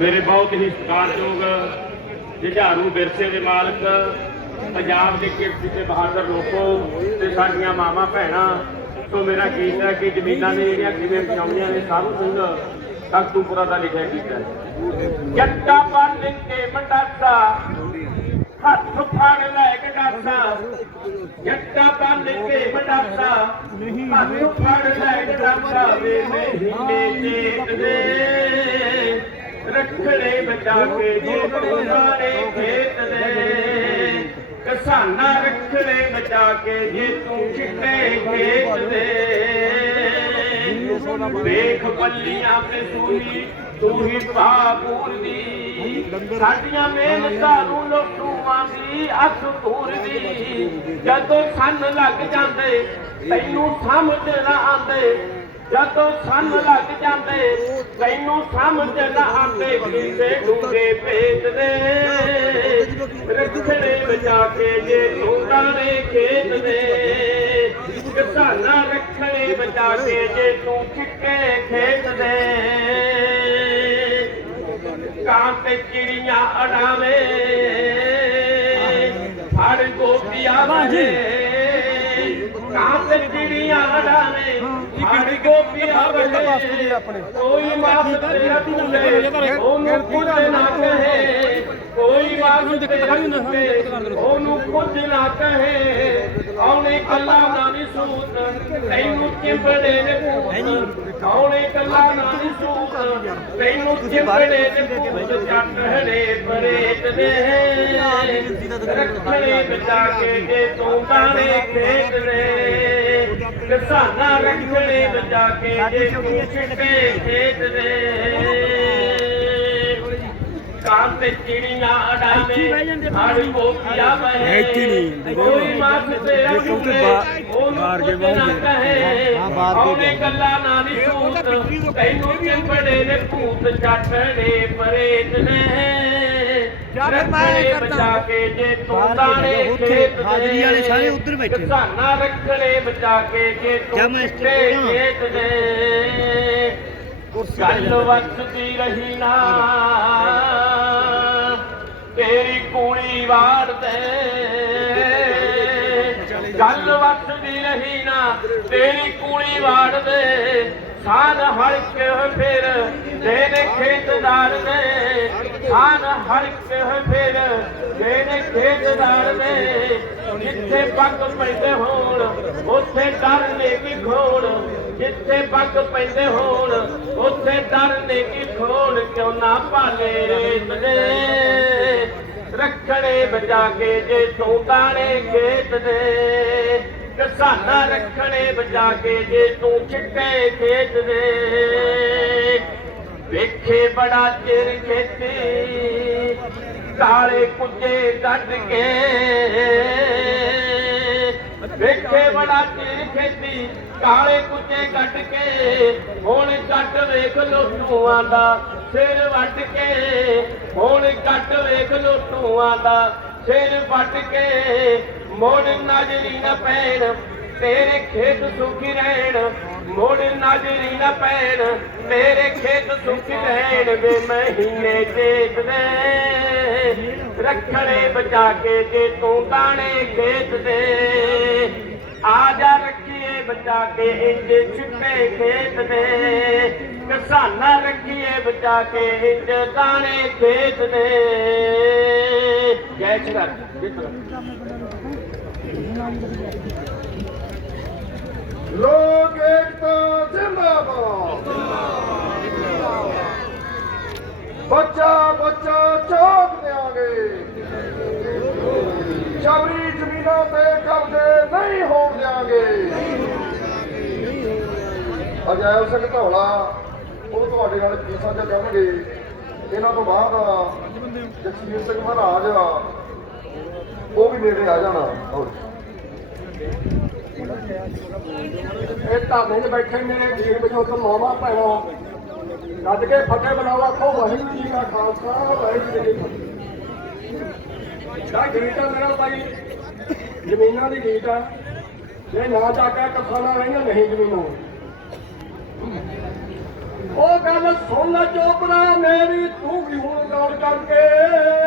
ਮੇਰੇ ਬਹੁਤ ਹੀ ਸਤਿਕਾਰਯੋਗ ਜੁਝਾਰੂ ਵਿਰਸੇ ਦੇ ਮਾਲਕ, ਪੰਜਾਬ ਦੇ ਕਿਰਤੀ ਤੇ ਬਹਾਦਰ ਲੋਕੋ ਤੇ ਸਾਡੀਆਂ ਮਾਵਾਂ ਭੈਣਾਂ। ਸੋ ਮੇਰਾ ਗੀਤ ਹੈ ਕਿ ਜ਼ਮੀਨਾਂ ਨੇ ਜਿਹੜੀਆਂ ਕਿਵੇਂ ਬਚਾਉਣੀਆਂ ਨੇ, ਸਾਰੂ ਸਿੰਘ ਤਖਤੂਪੁਰਾ ਦਾ ਲਿਖਿਆ ਗੀਤ ਹੈ। ਜੱਟਾ ਬੰਨ ਕੇ ਮੰਡਾਸਾ ਹੱਥ ਫੜ ਲੈ ਗਡਾਸਾ ਜੱਟਾ ਬੰਨ ਕੇ ਮੰਡਾਸਾ ਹੱਥ ਫੜ ਲੈ ਗਡਾਸਾ ਵੇ ਮਹੀਨੇ ਜੇਠ ਦੇ। ਰੱਖੜੇ ਬਚਾ ਕੇ ਜੇ ਤੁਮਾਰੇ ਖੇਤ ਦੇ। ਕਿਸਾਨਾਂ ਰੱਖੜੇ ਬਚਾ ਕੇ ਜੇ ਤੂੰ ਚਿੱਟੇ ਖੇਤ ਦੇ। ਵੇਖ ਬੱਲੀਆਂ ਤੇ ਸੂਈ ਤੂੰ ਹੀ ਭਾਪੂਰ ਦੀ ਸਾਡੀਆਂ ਮਿਹਨਤਾਂ ਨੂੰ ਲੋਟੂਆਂ ਦੀ ਅੱਖ ਪੂਰਦੀ ਜਦੋਂ ਸੰਨ ਲੱਗ ਜਾਂਦੇ, ਤੈਨੂੰ ਸਮਝ ਨਾ ਆਂਦੇ ਜਦੋਂ ਸੰਨ ਲੱਗ ਜਾਂਦੇ, ਤੈਨੂੰ ਸਮਝ ਨਾ ਆਂਦੇ ਕਿਸੇ ਡੂੰਗੇ ਭੇਤ ਦੇ, ਰੱਖੜੇ ਬਚਾ ਕੇ ਜੇ ਤੂੰ ਦਾਣੇ ਖੇਤ ਦੇ। ਕਿਸਾਨਾਂ ਰੱਖੜੇ ਬਚਾ ਕੇ ਜੇ ਤੂੰ ਚਿੱਟੇ ਖੇਤ ਦੇ। ਚਿੜੀਆਂ ਅੜਾਵੇ ਫੜ ਗੋਪੀਆਂ ਬਣੇ ਕਾਂ ਤੇ ਚਿੜੀਆਂ ਅੜਾਵੇ ਫੜ ਗੋਪੀਆਂ ਬਣੇ ਕੋਈ ਮਾਸ ਤੇਰਾ ਤੁਲੇ ਉਹਨੂੰ ਕੁਝ ਨਾ ਕਹੇ ਕੋਈ ਮਾਸ ਤੇਰਾ ਤੁਲੇ ਉਹਨੂੰ ਕੁਝ ਨਾ ਕਹੇ ਕੌਣੇ ਕੱਲਾ ਨਾ ਨੀ ਸੂਤ ਤੈਨੂੰ ਚਿੰਬੜੇ ਨੇ ਕੌਣੇ ਕੱਲਾ ਨਾ ਨੀ ਸੂਤ ਤੈਨੂੰ ਚਿੰਬੜੇ ਨੇ ਜੱਟ ਹੜੇ ਪਰੇਤ ਦੇ। ਰੱਖੜੇ ਬਚਾ ਕੇ ਜੇ ਤੂੰ ਦਾਣੇ ਖੇਤ ਦੇ। ਕਿਸਾਨਾਂ ਰੱਖੜੇ ਬਚਾ ਕੇ ਜੇ ਤੂੰ ਚਿੱਟੇ ਖੇਤ ਦੇ। ਕਾਂ ਤੇ ਚਿੜੀਆਂ ਅਡਾਵੇ ਹੜ ਗੋਪੀਆ ਬਹੇ ਇੱਥੇ ਨਹੀਂ। ਕੋਈ ਮਾਸ ਤੇ ਇਹ ਕਬੂਤਰ ਬਾ- ਬਾਹਰ ਕੇ ਨਾ ਬਾਹਰ ਕਹੇ। ਹਾਂ, ਬਾਹਰ ਕੇ ਉਹਨੇ ਗੱਲਾਂ ਨਾ ਨੀ ਸੂਤ। ਤੈਨੂੰ ਚਿੰਬੜੇ ਨੇ ਭੂਤ ਚੱਟੜੇ ਪਰੇਤ ਨੇ। ਜਾ ਫਿਰ ਮੈਂ ਰੱਖੜੇ ਕਰਦਾ। ਬਚਾ ਕੇ ਜੇ ਤੂੰ ਦਾਣੇ ਜਾਓ, ਉੱਥੇ ਖੇਤ ਦੇ ਹਾਜ਼ਰੀ ਵਾਲੇ ਸਾਰੇ ਉੱਧਰ ਬੈਠੇ ਨੇ। ਕਿਸਾਨਾਂ ਰੱਖੜੇ ਬਚਾ ਕੇ ਜੇ ਜਾ ਤੂੰ ਖੇਤ ਦੇ। ਗੱਲ ਵਸਦੀ ਰਹੀ ਨਾ। ਤੇਰੀ ਕੂਣੀ ਵਾੜ ਦੇ, ਸਾਨ ਹਲਕ ਫਿਰ ਦੇਨੇ ਖੇਤਦਾਰ ਨੇ ਸਾਨ ਹਲਕ ਫਿਰ ਦੇਨੇ ਖੇਤਦਾਰ ਨੇ ਜਿੱਥੇ ਪੱਕ ਪੈਂਦੇ ਹੋਣ, ਉੱਥੇ ਡਰ ਨੇ ਕੀ ਖੋਣ। ਜਿੱਥੇ ਪੱਕ ਪੈਂਦੇ ਹੋਣ, ਉੱਥੇ ਡਰ ਨੇ ਕੀ ਖੋਣ। ਕਿਉਂ ਨਾ ਭਾਲੇ ਰੇਤ ਦੇ ਰੱਖੜੇ ਬਚਾ ਕੇ ਜੇ ਤੂੰ ਦਾਣੇ ਖੇਤ ਦੇ। ਕਿਸਾਨਾਂ ਰੱਖਣੇ ਬਚਾ ਕੇ ਜੇ ਤੂੰ ਚਿੱਟੇ ਖੇਤ ਦੇ ਵੇਖੇ ਬੜਾ ਚਿਰ ਖੇਤੀ, ਕਾਲੇ ਕੁੱਜੇ ਕੱਢ ਕੇ ਵੇਖੇ ਬੜਾ ਚਿਰ ਖੇਤੀ, ਕਾਲੇ ਕੁੱਜੇ ਕੱਢ ਕੇ ਹੁਣ ਕੱਟ ਵੇਖ ਲੋਟੂਆਂ ਦਾ ਸਿਰ ਵੱਟ ਕੇ, ਹੁਣ ਕੱਟ ਵੇਖ ਲੋਟੂਆਂ ਦਾ ਸਿਰ ਵੱਟ ਕੇ ਮੋੜ ਨਜ਼ਰੀ ਨਾ ਪੈਣ, ਤੇਰੇ ਖੇਤ ਸੁਖੀ ਰਹਿਣ। ਮੋੜ ਨਜ਼ਰੀ ਨਾ ਪੈਣ, ਤੇਰੇ ਖੇਤ ਸੁਖੀ ਰਹਿਣ ਵੇ ਮਹੀਨੇ ਜੇਤ ਦੇ ਰੱਖੜੇ ਬਚਾ ਕੇ ਜੇ ਤੂੰ ਦਾਣੇ ਖੇਤ ਦੇ ਆ ਜਾ ਰੱਖੀਏ ਬਚਾ ਕੇ ਇੰਜ ਛਿੱਟੇ ਖੇਤ ਦੇ ਕਿਸਾਨਾਂ ਰੱਖੀਏ ਬਚਾ ਕੇ ਇੰਜ ਦਾਣੇ ਖੇਤ ਦੇ ਜੈ ਸ਼੍ਰੀ ਰਾਮ। ਲੋਕ ਏਕਤਾ, ਜਿੰਦਾਬਾਦ। ਬੱਚਾ ਬੱਚਾ ਚੌਕ ਦੇਾਂਗੇ ਸ਼ਬਰੀ ਜ਼ਮੀਨਾਂ ਤੇ ਕਬਜ਼ੇ ਨਹੀਂ ਹੋਣ ਦਿਆਂਗੇ। ਅਜੈਬ ਸਿੰਘ ਧੌਲਾ, ਉਹ ਤੁਹਾਡੇ ਨਾਲ ਕੀ ਸਾਂਝਾ ਕਰਨਗੇ? ਇਹਨਾਂ ਤੋਂ ਬਾਅਦ ਜਗਸੀਰ ਸਿੰਘ ਮਹਾਰਾਜ ਉਹ ਵੀ ਨੇੜੇ ਆ ਜਾਣਾ। ਆਓ ਇਹ ਧਰਨੇ 'ਚ ਬੈਠੇ ਮੇਰੇ ਵੀਰ ਬਜ਼ੁਰਗ ਮਾਵਾ, ਭੈਣਾ। ਗੱਜ ਕੇ ਫਤਿਹ ਬੁਲਾਓ ਆਖੋ, ਵਾਹਿਗੁਰੂ ਜੀ ਕਾ ਖਾਲਸਾ, ਵਾਹਿਗੁਰੂ ਜੀ ਦਾ ਗੀਤ ਆ ਮੇਰਾ ਭਾਈ, ਜ਼ਮੀਨਾਂ ਦੀ ਗੀਤ ਆ। ਜੇ ਨਾ ਜਾਗਾ ਕਿਸਾਨਾਂ ਰਹਿਣਾ ਨਹੀਂ ਜ਼ਮੀਨਾਂ। ਸੁਣ ਚੋਪੜਾ ਮੇਰੀ ਤੂੰ ਵੀ ਹੁਣ ਗੌਰ ਕਰਕੇ।